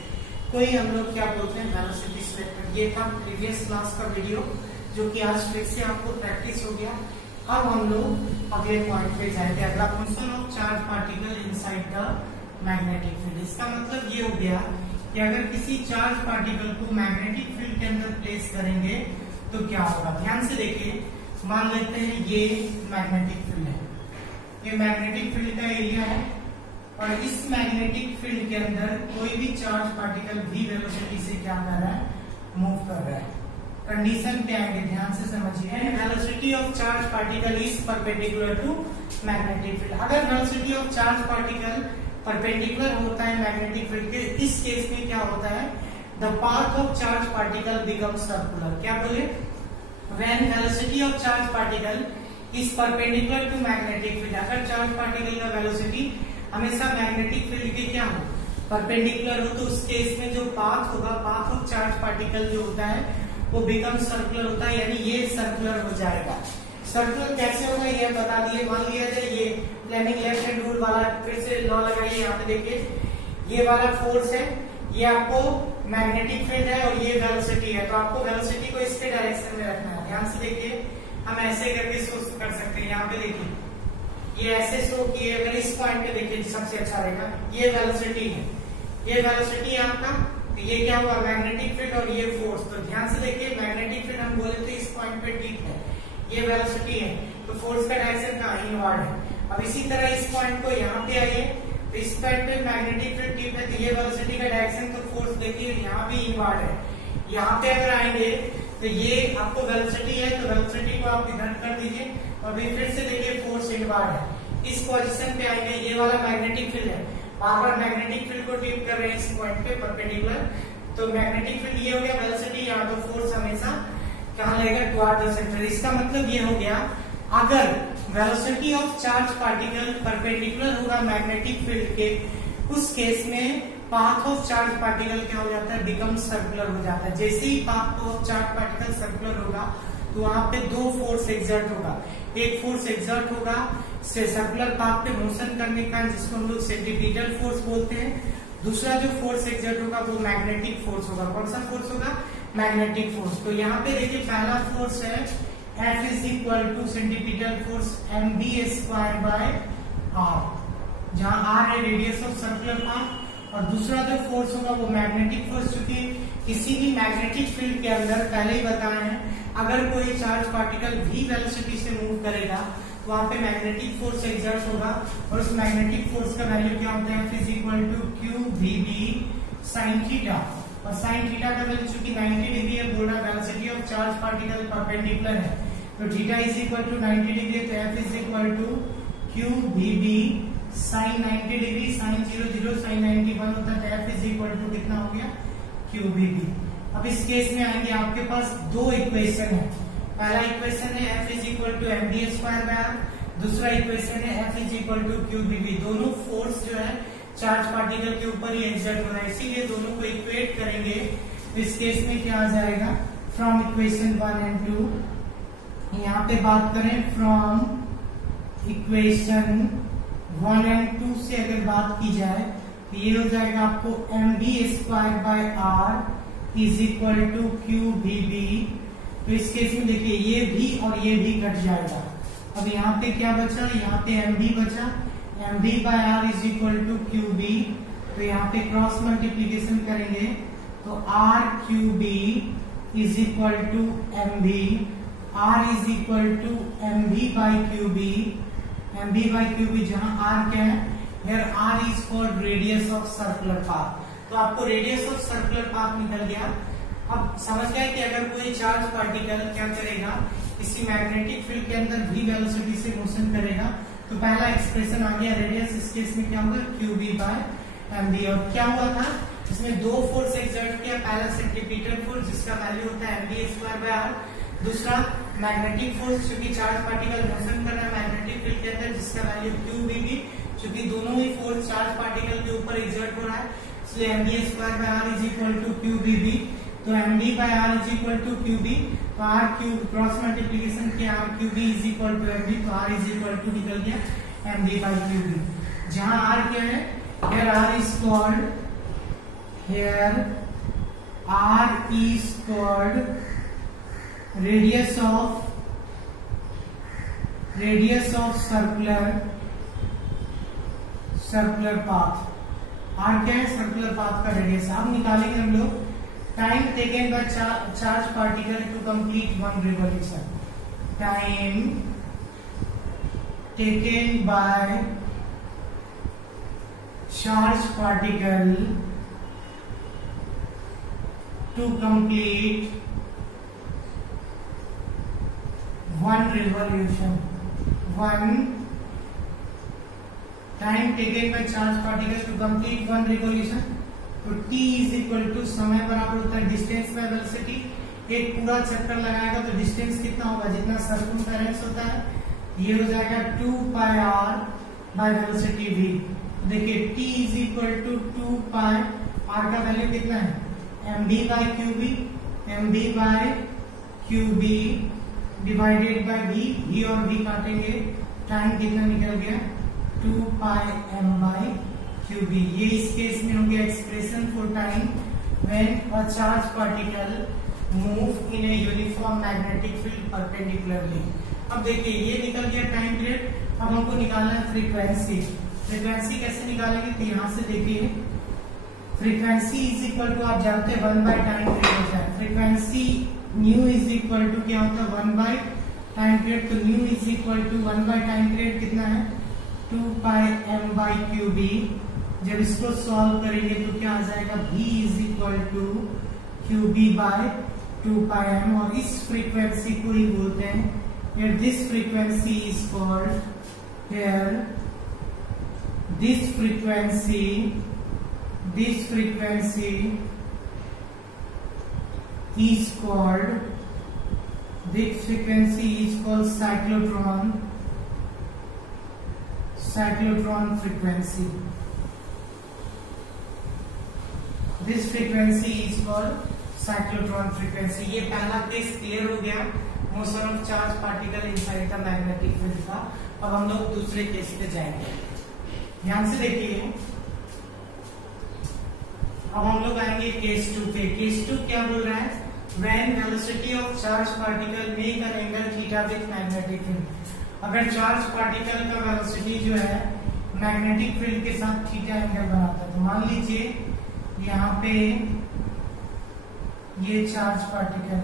को ही हम लोग क्या बोलते हैं, वेलोसिटी सेलेक्टर। ये था प्रीवियस क्लास का वीडियो जो कि आज फिर से आपको प्रैक्टिस हो गया। अब हम लोग अगले पॉइंट पे जाएंगे, अगला function of charge particle inside the magnetic field. इसका मतलब ये हो गया कि अगर किसी चार्ज पार्टिकल को मैग्नेटिक फील्ड के अंदर प्लेस करेंगे तो क्या होगा। ध्यान से देखिए, मान लेते हैं ये मैग्नेटिक फील्ड है, ये मैग्नेटिक फील्ड का एरिया है और इस मैग्नेटिक फील्ड के अंदर कोई भी चार्ज पार्टिकल v वेलोसिटी से क्या कर रहा है, मूव कर रहा है। कंडीशन पे आएंगे, ध्यान से समझिए। Velocity of charge particle is perpendicular to magnetic field. अगर velocity of charge particle perpendicular होता है मैग्नेटिक फील्ड के, इस केस में क्या होता है, the path of charge particle become circular. क्या बोले, when velocity of charge particle is perpendicular to magnetic field. अगर चार्ज पार्टिकल का वेलोसिटी हमेशा मैग्नेटिक फील्ड के क्या हो, परपेंडिकुलर हो, तो उस केस में जो पाथ होगा, पाथ ऑफ चार्ज पार्टिकल जो होता है वो बिकम सर्कुलर होता है, यानी ये सर्कुलर हो जाएगा। सर्कुलर कैसे होगा ये बता दिए। मान लिया जाए ये प्लेनिंग लेफ्ट हैंड रूल वाला, फिर से लॉ लगाइए। यहाँ पे देखिए ये वाला फोर्स है, ये आपको मैग्नेटिक फील्ड है और ये वेलोसिटी है, तो आपको वेलोसिटी को इसके डायरेक्शन में रखना है। ध्यान से देखिए, हम ऐसे करके सोच कर सकते हैं। यहाँ पे देखिए ये ऐसे शो किए, अगर इस पॉइंट पे देखिए सबसे अच्छा रहेगा, ये वेलोसिटी है, ये वेलोसिटी है आपका, तो ये क्या हुआ मैग्नेटिक फील्ड और ये फोर्स। तो ध्यान से देखिए मैग्नेटिक फील्ड हम बोले थे इस पॉइंट पे ठीक है, ये वेलोसिटी है, तो फोर्स का डायरेक्शन कहाँ इनवर्ड है। अब इसी तरह इस पॉइंट को यहाँ पे आइए, तो इस पॉइंट पे मैग्नेटिक फील्ड ठीक है, तो ये वेलोसिटी का डायरेक्शन, तो फोर्स देखिए यहाँ भी इनवर्ड है। यहाँ पे अगर आएंगे तो ये आपको वेलोसिटी है, तो वेलोसिटी को आप इधर कर दीजिए और फिर से देखिए फोर्स इनवर्ड है। इस पोजीशन पे आएंगे, ये वाला मैग्नेटिक फील्ड है, बार बार मैग्नेटिक फील्ड को ट्यूब कर रहे हैं इस पॉइंट पे परपेंडिकुलर, तो मैग्नेटिक फील्ड ये हो गया, वेलोसिटी यहाँ, तो फोर्स हमेशा कहाँ लगेगा टुवर्ड द सेंटर। इसका मतलब ये हो गया अगर velocity of charge particle perpendicular होगा मैग्नेटिक फील्ड के, उस केस में पाथ ऑफ चार्ज पार्टिकल क्या हो जाता है, बिकम सर्कुलर हो जाता है। जैसे ही path of charge particle circular होगा तो वहां पे दो फोर्स एग्जर्ट होगा, एक फोर्स एग्जर्ट होगा सर्कुलर पाथ पे मोशन करने का, जिसको हम लोग सेंट्रीपिटल फोर्स बोलते हैं। दूसरा जो फोर्स एग्जर्ट होगा वो मैग्नेटिक फोर्स होगा। कौन सा फोर्स होगा, मैग्नेटिक फोर्स। तो यहाँ पे देखिए पहला फोर्स है F is equal to centripetal force mb square by r, जहाँ r है रेडियस ऑफ सर्कुलर पाथ, और दूसरा जो फोर्स होगा वो मैग्नेटिक फोर्स। चूंकि किसी भी मैग्नेटिक फील्ड के अंदर पहले ही बताए हैं, अगर कोई चार्ज पार्टिकल v वेलोसिटी से मूव करेगा तो वहां पे मैग्नेटिक फोर्स एग्जर्ट होगा, और उस मैग्नेटिक फोर्स का वैल्यू क्या होता है, F is equal to Q V B sine theta, और साइन थीटा का वैल्यू चूंकि 90 डिग्री है, बोल रहा velocity of charge particle perpendicular है, तो theta is equal to 90 degree, तो F is equal to Q V B sine 90 degree, sine 0 sine 91 होता है, F इज इक्वल टू कितना हो गया, क्यू वी बी। अब इस केस में आएंगे, आपके पास दो इक्वेशन है, पहला इक्वेशन है F is equal to M D square by R, दूसरा इक्वेशन है F is equal to Q B B. दोनों फोर्स जो है चार्ज पार्टिकल के ऊपर ही एग्जर्ट हो रहा है, इसीलिए दोनों को इक्वेट करेंगे। इस केस में क्या आ जाएगा, फ्रॉम इक्वेशन 1 एंड 2, यहाँ पे बात करें फ्रॉम इक्वेशन 1 एंड 2 से अगर बात की जाए तो ये हो जाएगा आपको M B square by R is equal to Q B B. तो इस केस में देखिए ये भी और ये भी कट जाएगा। अब यहाँ पे क्या बचा, यहाँ पे एम बी बचा, M B by R is equal to Q B, तो यहाँ पे क्रॉस मल्टीप्लीकेशन करेंगे तो R Q B is equal to M B, R is equal to M B by Q B, M B by Q B, जहां R क्या है, here r is called radius of circular path। तो आपको radius of circular path निकल गया। अब समझ गए कि अगर कोई चार्ज पार्टिकल क्या करेगा, किसी मैग्नेटिक फील्ड के अंदर v वेलोसिटी से मोशन करेगा, तो पहला एक्सप्रेशन आ गया रेडियस, इस केस में क्या होगा Q B by M B. और क्या हुआ था, इसमें दो फोर्स एक्सर्ट किया, पहला सेंट्रीपिटल फोर्स जिसका वैल्यू होता है M B square by R, दूसरा मैग्नेटिक फोर्स चूंकि चार्ज पार्टिकल मोशन कर रहा है मैग्नेटिक फील्ड के अंदर जिसका वैल्यू क्यू बी बी, क्योंकि दोनों ही फोर्स चार्ज पार्टिकल के ऊपर एग्जर्ट हो रहा है, इसलिए M B square by R is equal to Q B B. तो M B by R is equal to Q B, तो आर क्यू क्रॉस मल्टीप्लीकेशन किया, R Q B is equal to M B, तो R is equal to निकल गया M B by Q B. जहां R क्या है, here R is called, here R is called radius of circular path. R क्या है, circular path का radius. अब निकालेंगे हम लोग time taken by charge particle to complete one revolution. Time taken by charge particle to complete one revolution. Time taken by charge particle to complete one revolution. तो t is equal to समय बराबर होता है distance by velocity. एक पूरा चक्कर लगाएगा तो डिस्टेंस कितना होगा, जितना सर्कमफेरेंस होता है, ये हो जाएगा 2 pi r by velocity v। देखिए t is equal to 2 pi r का वैल्यू कितना है, mb by qb, mb by qb divided by v और v काटेंगे, टाइम कितना निकल गया 2 pi m by Q B. ये इस केस में हो गया expression for time when a charge particle move in a uniform magnetic field perpendicularly. अब देखिए ये निकल गया टाइम पीरियड। अब हमको निकालना है फ्रीक्वेंसी। फ्रीक्वेंसी कैसे निकालेंगे, तो यहाँ से देखिए फ्रीक्वेंसी इज इक्वल टू, आप जानते हैं 1 बाय टाइम पीरियड होता है। Frequency nu is equal to क्या होता है 1 बाय टाइम पीरियड, तो nu is equal to 1 bye time period कितना है 2 pi m by Q B. जब इसको सॉल्व करेंगे तो क्या आ जाएगा v is equal to Q B by 2 pi m, और इस फ्रीक्वेंसी को ही बोलते हैं here this frequency is called here this frequency is called cyclotron frequency. This frequency is called cyclotron frequency. ये पहला केस क्लियर हो गया, motion of charge particle inside the magnetic field का। अब हम लोग दूसरे केस पे जाएंगे, ध्यान से देखिए। अब हम लोग आएंगे केस 2 पे। केस 2 क्या बोल रहा है, when velocity of charge particle make an angle theta with magnetic field. अगर चार्ज पार्टिकल का वेलोसिटी जो है मैग्नेटिक फील्ड के साथ थीटा एंगल बनाता है, तो मान लीजिए यहाँ पे ये चार्ज पार्टिकल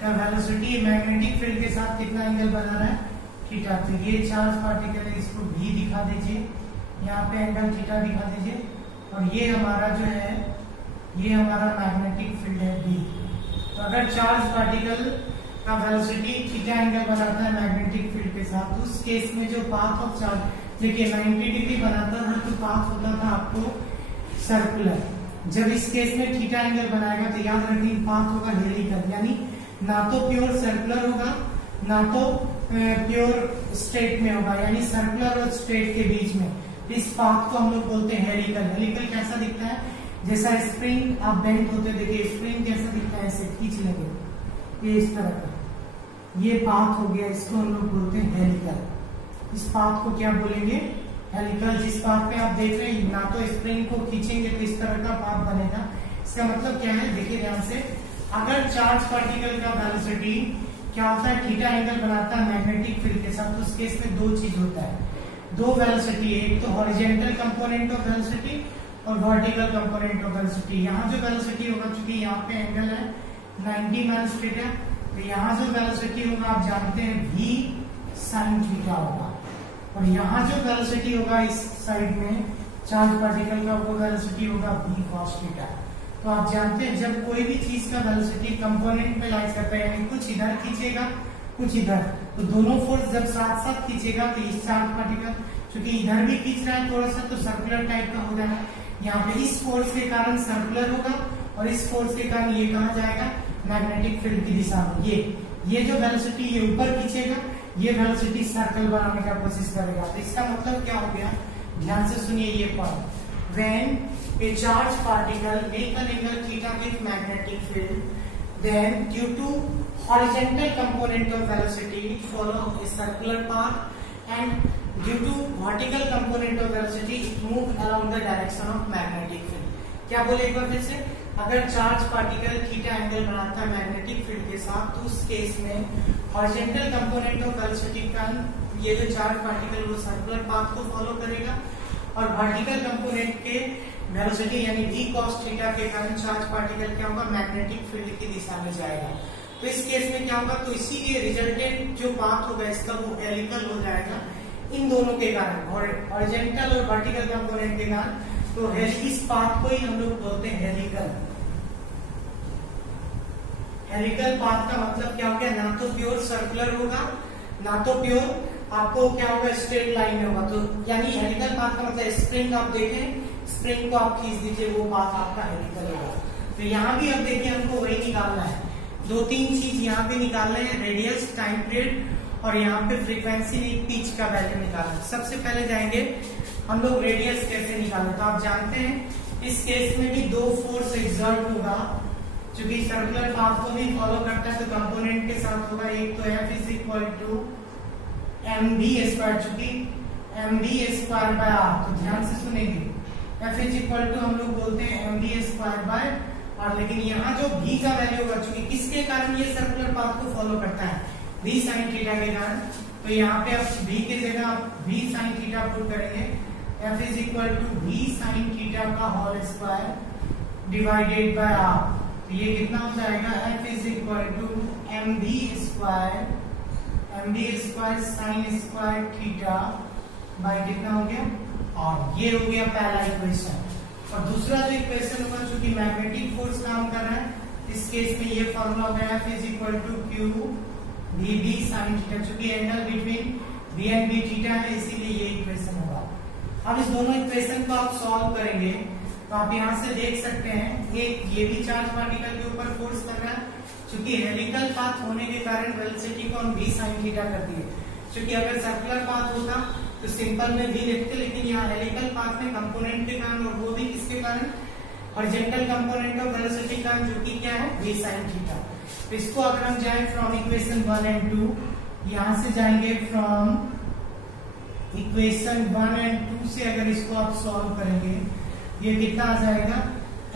का वेलोसिटी मैग्नेटिक फील्ड के साथ कितना एंगल बना रहा है थीटा। तो ये चार्ज पार्टिकल है, इसको भी दिखा दीजिए, यहाँ पे एंगल थीटा दिखा दीजिए, और ये हमारा जो है ये हमारा मैग्नेटिक फील्ड है बी। तो अगर चार्ज पार्टिकल का वेलोसिटी थीटा एंगल बनाता है मैग्नेटिक फील्ड के साथ, उस केस में जो पाथ ऑफ चार्ज, देखिए 90 डिग्री बनाता था तो पाथ होता था आपको सर्कुलर। जब इस केस में थीटा एंगल बनाएगा तो याद रखिए पाथ होगा हेलिकल, यानी ना तो प्योर सर्कुलर होगा ना तो प्योर स्ट्रेट में होगा, यानी सर्कुलर और स्ट्रेट के बीच में। इस पाथ को हम लोग बोलते हैं हेलिकल। हेलिकल कैसा दिखता है, जैसा स्प्रिंग आप बेंड होते देखिए, स्प्रिंग कैसा दिखता है, ऐसे खींच लेंगे ये इस तरह का, ये पाथ हो गया, इसको हम लोग बोलते हैं हेलिकल। इस पाथ को क्या बोलेंगे हेलिकल। जिस पाथ पे आप देख रहे हैं ना तो स्प्रिंग को खींचेंगे तो इस तरह का पाथ बनेगा। इसका मतलब क्या है, देखिए ध्यान से, अगर चार्ज पार्टिकल का वेलोसिटी क्या होता है थीटा एंगल बनाता है मैग्नेटिक फील्ड के साथ, तो उस केस में दो चीज होता है, दो वेलोसिटी, एक तो हॉरिजॉन्टल कंपोनेंट ऑफ वेलोसिटी और वर्टिकल कंपोनेंट ऑफ वेलोसिटी। यहाँ जो वेलोसिटी होगा, चूंकि यहाँ पे एंगल है 90 माइनस थीटा, तो यहाँ जो वेलोसिटी होगा आप जानते हैं v sin थीटा होगा, और यहाँ जो वेलोसिटी होगा इस साइड में चार्ज पार्टिकल का वो वेलोसिटी होगा v cos थीटा। तो आप जानते हैं जब कोई भी चीज का वेलोसिटी कंपोनेंट में लाइज करता है, यानी कुछ इधर खींचेगा कुछ इधर, तो दोनों फोर्स जब साथ साथ खींचेगा तो इस चार्ज पार्टिकल क्योंकि इधर भी खींच रहा है थोड़ा सा, तो सर्कुलर टाइप का हो जाएगा। यहाँ पे इस फोर्स के कारण सर्कुलर होगा और इस फोर्स के कारण ये कहा जाएगा मैग्नेटिक फील्ड की दिशा में। ये जो वेलोसिटी ये ऊपर खींचेगा, ये वेलोसिटी सर्कल बनाने का कोशिश करेगा। तो इसका मतलब क्या हो गया, ध्यान से सुनिए ये point, when a charged particle make an angle theta with magnetic field, then due to horizontal component of velocity follow a circular path and due to vertical component of velocity it move along the direction of magnetic field। क्या बोले एक बार फिर से, अगर charge particle theta angle बनाता है magnetic field के साथ, तो उस केस में हॉरिजॉन्टल कंपोनेंट ऑफ वेलोसिटी का ये जो चार्ज पार्टिकल वो सर्कुलर पाथ को फॉलो करेगा, और वर्टिकल कंपोनेंट के वेलोसिटी यानी v cos थीटा के कारण चार्ज पार्टिकल क्या होगा मैग्नेटिक फील्ड की दिशा में जाएगा। तो इस केस में क्या होगा, तो इसीलिए रिजल्टेंट जो पाथ होगा इसका वो हेलिकल हो जाएगा इन दोनों के कारण, हॉरिजॉन्टल और वर्टिकल कंपोनेंट के कारण। तो इस पाथ को ही हम लोग बोलते हैं हेलिकल। हेलिकल पाथ का मतलब क्या हो गया, ना तो प्योर सर्कुलर होगा ना तो प्योर आपको क्या होगा स्ट्रेट लाइन में होगा। तो यानी हेलिकल पाथ का मतलब स्प्रिंग आप देखें, स्प्रिंग को आप खींच दीजिए वो पाथ आपका हेलिकल होगा। तो यहाँ भी अब देखिए हमको वही निकालना है, दो तीन चीज यहाँ पे निकालना है, रेडियस, टाइम पीरियड और यहाँ पे फ्रीक्वेंसी पिच का वैल्यू निकालना है। सबसे पहले जाएंगे हम लोग रेडियस कैसे निकालें। तो आप जानते हैं इस केस में भी दो फोर्स एग्जर्ट होगा, क्योंकि सर्कुलर पाथ को भी फॉलो करता है, तो कंपोनेंट के साथ होगा। एक तो F is equal to mv square, चूंकि mv स्क्वायर बाय r, तो ध्यान से सुनेंगे F इज इक्वल टू हम लोग बोलते हैं mv स्क्वायर बाय r, लेकिन यहाँ जो v का वैल्यू होगा, चूंकि किसके कारण ये सर्कुलर पाथ को फॉलो करता है v sin थीटा के कारण, तो यहाँ पे आप v की जगह v sin थीटा पुट करेंगे, f is equal to v sin theta का whole square divided by r। तो ये कितना हो जाएगा, f is equal to mv square sin square theta by कितना हो गया और ये हो गया पहला इक्वेशन। और दूसरा जो इक्वेशन होगा, चूंकि मैग्नेटिक फोर्स काम कर रहा है, इस केस में ये फॉर्मूला होगा F is equal to Q VB sin theta, चूंकि angle between B and B theta है, इसीलिए ये इक्वेशन होगा। अब इस दोनों इक्वेशन को आप सॉल्व करेंगे तो आप यहाँ से देख सकते हैं, एक ये भी चार्ज पार्टिकल के ऊपर फोर्स कर रहा है, चूंकि हेलिकल पाथ होने के कारण वेलोसिटी को हम V sin थीटा कर दिए। चूंकि अगर सर्कुलर पाथ होता तो सिंपल में V लिखते, लेकिन यहाँ हेलिकल पाथ में कंपोनेंट के कारण, और वो भी किसके कारण, हॉरिजॉन्टल कंपोनेंट ऑफ वेलोसिटी का, जो कि क्या है V sin थीटा। तो इसको अगर हम जाएं फ्रॉम इक्वेशन 1 एंड 2, यहां से जाएंगे फ्रॉम इक्वेशन 1 एंड 2 से अगर इसको आप सॉल्व करेंगे, ये कितना आ जाएगा,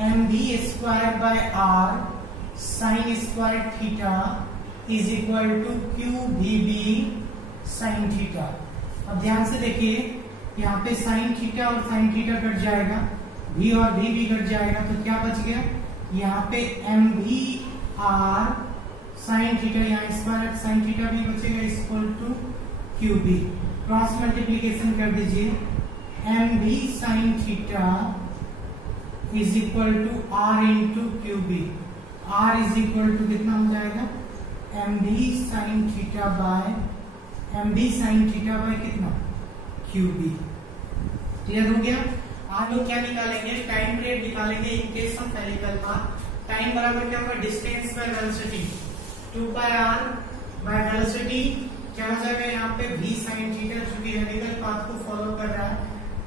mv square by r sine square theta is equal to q vb sine theta. अब ध्यान से देखिए, यहाँ पे साइन थीटा और साइन थीटा कट जाएगा, v और v भी कट जाएगा, तो क्या बच गया, यहाँ पे mv r साइन थीटा, यहाँ स्क्वायर साइन थीटा भी बचेगा equal to qb। Cross multiplication कर दीजिए, mv sine theta is equal to r into qb। r is equal to कितना हो जाएगा, mv साइन थीटा बाय कितना qb। क्लियर हो गया। आप लोग क्या निकालेंगे, टाइम पीरियड निकालेंगे in case of helical path. टाइम बराबर क्या होगा, distance by velocity, 2 pi r by velocity क्या हो जाएगा, यहाँ पे v sin थीटा, चूंकि हेलिकल पाथ को फॉलो कर रहा है,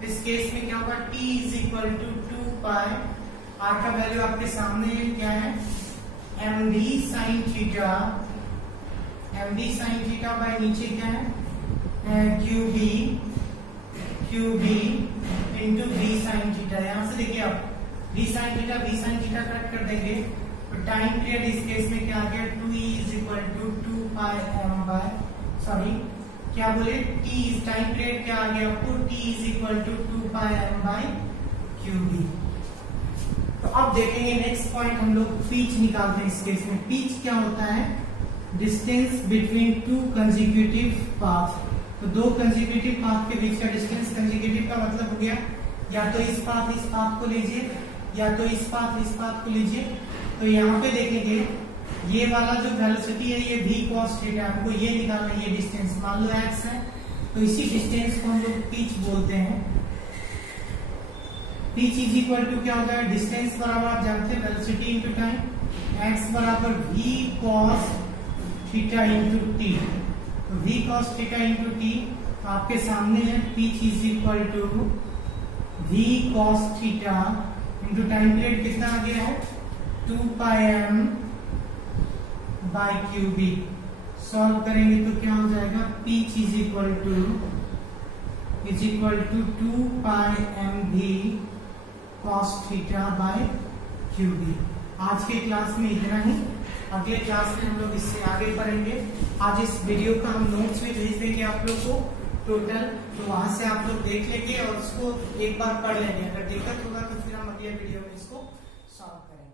इस केस में क्या होगा, t is equal to 2 pi, r का वैल्यू आपके सामने है, क्या है, mv sin थीटा बाय नीचे क्या है, qb into v sin theta. यहाँ से देखिए आप v sin थीटा कट कर देंगे, तो टाइम पीरियड इस केस में क्या आ गया, 2e is equal to 2 pi m by, sorry क्या बोले, t टाइम पीरियड क्या आ गया आपको, t is equal to 2 pi m by qb। तो अब देखेंगे नेक्स्ट पॉइंट, हम लोग पिच निकालते हैं। इस केस में पिच क्या होता है, distance between two consecutive path. तो दो कंसेक्यूटिव पाथ के बीच का डिस्टेंस, कंसेक्यूटिव का मतलब हो गया, या तो इस पाथ को लीजिए, या तो इस पाथ को लीजिए। तो यहाँ पे देखेंगे, ये वाला जो वेलोसिटी है ये v cos थीटा, हमको ये निकालना है, ये डिस्टेंस मान लो x है, तो इसी डिस्टेंस को हम लोग पिच बोलते हैं। पिच इज इक्वल टू क्या होता है, डिस्टेंस बराबर आप जानते हैं वेलोसिटी इंटू टाइम, x बराबर v cos theta into t। तो v cos theta into t आपके सामने है, pitch is equal to v cos theta into time period कितना आ गया है, 2 pi m by qb। Solve करेंगे तो क्या हो जाएगा, pitch is equal to 2 pi mv cos theta by qb। आज के क्लास में इतना ही, अगले क्लास में हम लोग इससे आगे पढ़ेंगे। आज इस वीडियो का हम नोट्स भी भेज देंगे आप लोग को टोटल, तो वहां से आप लोग देख लेंगे और उसको एक बार पढ़ लेंगे। अगर दिक्कत होगा तो फिर हम अगले वीडियो में इसको सॉल्व करेंगे।